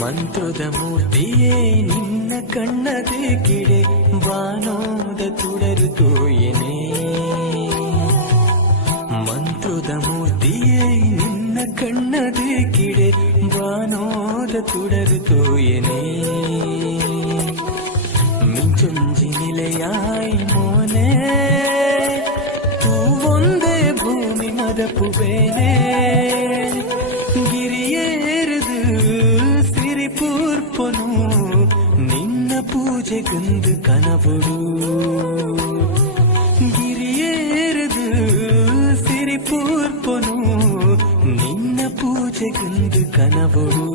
ಮಂತ್ರದ ಮೂರ್ತಿಯೇ ನಿನ್ನ ಕಣ್ಣದೆ ಕಿಡೆ ಬಾನೋದ ತುಡರು ತೋಯನೆ ಮಂತ್ರದ ಮೂರ್ತಿಯೇ ನಿನ್ನ ಕಣ್ಣದೆ ಕಿಡೆ ಬಾನೋದ ತುಡರು ತೋಯನೆ ಮಿಂಚೊಂಜಿ ನಿಲೆಯಾಯಿ ಮೋನೆ ತೂವೊಂದೇ ಭೂಮಿ ಮದಪುಬೇನೆ ಗಿರಿಯೇರದು ಸಿರಿಪೂರ್ಪನು ನಿನ್ನ ಪೂಜೆಗೊಂದು ಕನವುಡು ಗಿರಿಯೇರದು ಸಿರಿಪೂರ್ಪನು ನಿನ್ನ ಪೂಜೆಗೊಂದು ಕನವುಡು